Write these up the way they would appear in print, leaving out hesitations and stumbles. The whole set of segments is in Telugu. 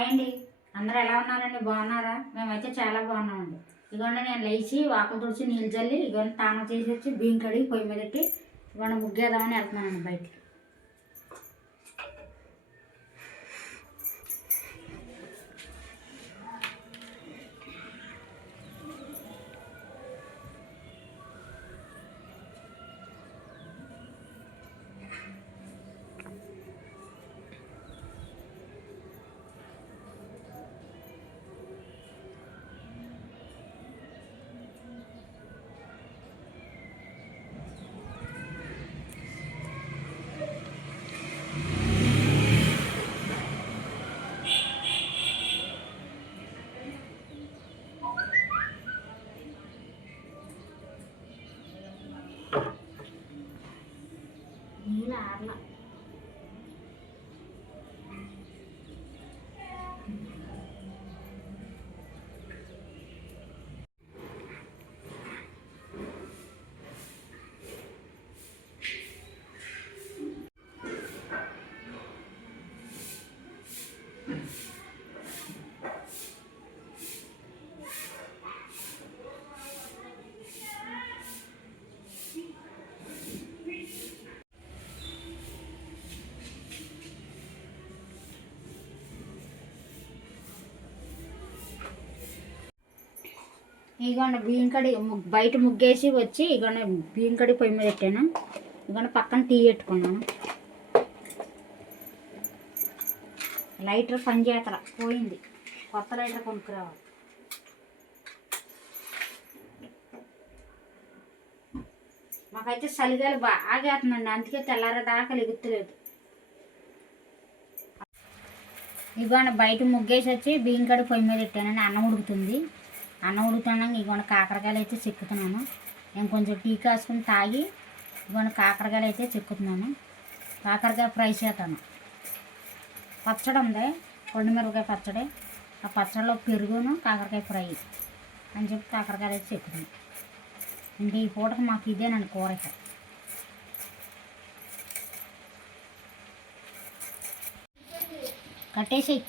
హాయ్ అండి. అందరూ ఎలా ఉన్నారండి? బాగున్నారా? మేమైతే చాలా బాగున్నామండి. ఇదిగోండి నేను లేచి వాకలు తుడిచి నీళ్ళు చల్లి ఇదిగోండి తానం చేసి వచ్చి బియ్యం కడిగి పొయ్యి మీద పెట్టి ఇదిగోండి ముగ్గేద్దామని వెళ్తున్నానండి బయటికి. నీళ్ళు ఆరల ఇదిగోండి బియ్యం కడి బయట ముగ్గేసి వచ్చి ఇదిగోండి బియ్యం కడి పొయ్యి మీద పెట్టాను. ఇదిగోండి పక్కన టీ పెట్టుకున్నాను. లైటర్ పని చేతల పోయింది, కొత్త లైటర్ కొనుక్కురావాలి. మాకైతే చలిగాలి బాగా వేస్తుందండి, అందుకే తెల్లారేదాకా ఎగుత్తలేదు. ఇదిగోండి బయట ముగ్గేసి వచ్చి బియ్యం కడి పొయ్యి మీద పెట్టానండి. అన్నం ఉడుకుతుంది. అన్నం ఉడుకుతున్నాక ఇదిగోండి కాకరకాయలు అయితే చెక్కుతున్నాను. నేను కొంచెం టీ కాసుకుని తాగి ఇదిగోండి కాకరకాయలు అయితే చెక్కుతున్నాను. కాకరకాయ ఫ్రై చేస్తాను. పచ్చడి ఉంది, కొండమిరపకాయ పచ్చడి. ఆ పచ్చడిలో పెరుగును కాకరకాయ ఫ్రై అని చెప్పి కాకరకాయలు అయితే చెక్కుతున్నాను. ఇంక ఈ పూటకు మాకు ఇదేనండి కూరక. కట్టేసేయి,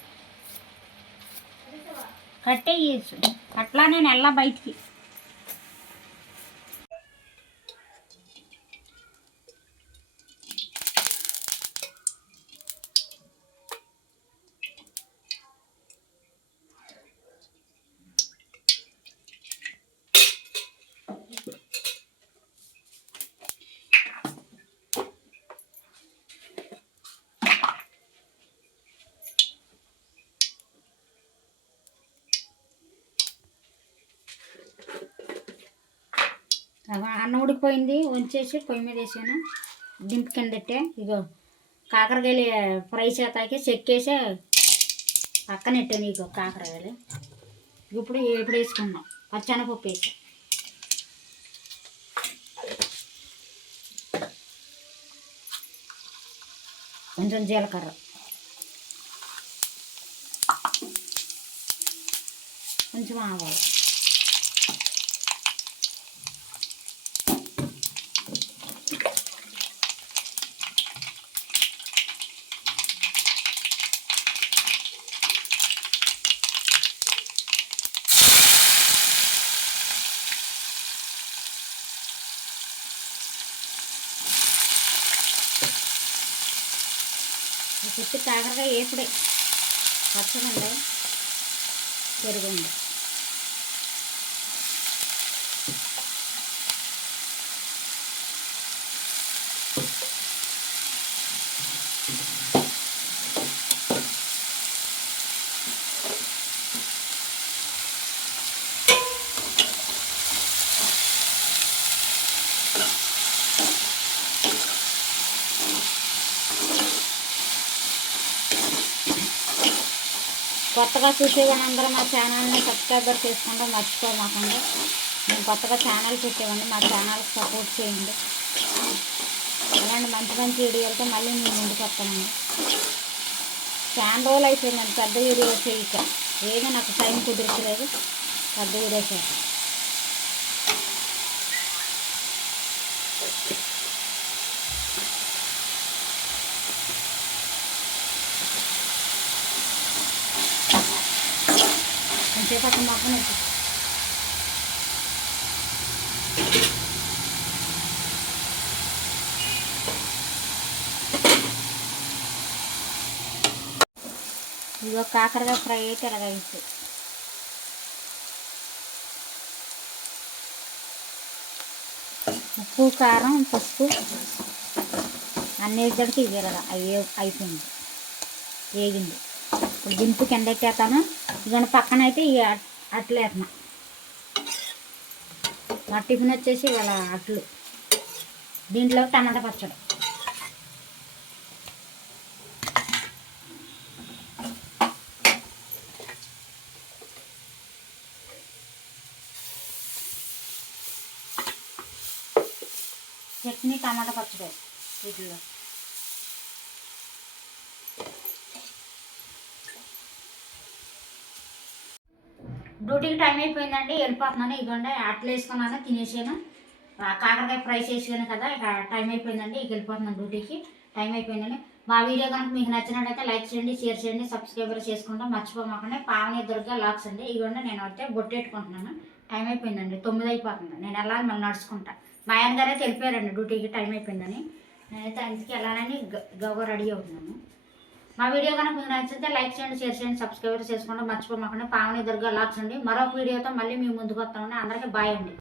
కట్టేయచ్చు అట్లా. నేను వెళ్ళా బయటికి. అన్నం ఉడికిపోయింది, వంచేసి పొయ్యి మీద వేసాను. దింపు కింద పెట్టే. ఇగో కాకరకాయలు ఫ్రై చేతాకి చెక్కేసి పక్కన పెట్టాను. ఇగో కాకరకాయలు ఇప్పుడు వేసుకున్నాం. పచ్చెనపప్పు వేసా, కొంచెం జీలకర్ర, కొంచెం ఆవాలు, చుట్టూ కాకరకాయ వేపుడే. పచ్చడి పెరుగుంది. కొత్తగా చూసేవాడిని అందరూ మా ఛానల్ని సబ్స్క్రైబర్ చేసుకుంటే మర్చిపోమాకండి. మేము కొత్తగా ఛానల్ పెట్టేవాడిని, మా ఛానల్కి సపోర్ట్ చేయండి. అలాంటి మంచి మంచి వీడియోలతో మళ్ళీ మేము ముందుకు వస్తామండి. చాలా రోజులు అయిపోయిందండి పెద్ద వీడియో చేయక. ఏదో నాకు టైం కుదిరించలేదు పెద్ద వీడియో చేయాలి. కొంచెంసేపు అసలు మొక్కను ఇదిగో కాకరకాయ ఫ్రై అయితే ఎలాగైతే ఉప్పు కారం పసుపు అన్నీ వేసేటికి ఇది ఇలాగా అయిపోయింది, వేగింది. ఇప్పుడు దింపు కింద ఎట్టేస్తాను. ఇదిగోండి పక్కన అయితే ఇక అట్లు వేస్తున్నా. మా టిఫిన్ వచ్చేసి ఇవాళ అట్లు, దీంట్లో టమాటా పచ్చడి. చట్నీ టమాటా పచ్చడి వీటిలో. డ్యూటీకి టైం అయిపోయిందండి, వెళ్ళిపోతున్నాను. ఇదిగోండి అట్లు వేసుకున్నాను, తినేసాను. కాకరకాయ ఫ్రై చేసాను కదా, ఇక టైం అయిపోయిందండి, ఇక వెళ్ళిపోతున్నాను డ్యూటీకి. టైం అయిపోయిందండి. మా వీడియో కనుక మీకు నచ్చినట్టయితే లైక్ చేయండి, షేర్ చేయండి, సబ్స్క్రైబర్ చేసుకుంటాం మర్చిపోమాకండి. పావని దుర్గా లాక్స్ అండి. ఇదిగోండి నేను అయితే బొట్టెట్టుకుంటున్నాను. టైం అయిపోయిందండి, 9 అయిపోతుంది. నేను వెళ్ళాలి, మళ్ళీ నడుచుకుంటా. మా ఆయన గారు అయితే వెళ్ళిపోయారండి డ్యూటీకి, టైం అయిపోయిందని. నేనైతే అందుకే వెళ్ళాలని గవ్వ రెడీ అవుతున్నాను. మా వీడియో కనుక మీకు నచ్చితే లైక్ చేయండి, షేర్ చేయండి, సబ్స్క్రైబర్ చేసుకోండి మర్చిపోమాకండి. పావని దుర్గా లాక్స్ అండి. మరొక వీడియోతో మళ్ళీ మీ ముందుకు వస్తామని. అందరికీ బాయ్ అండి.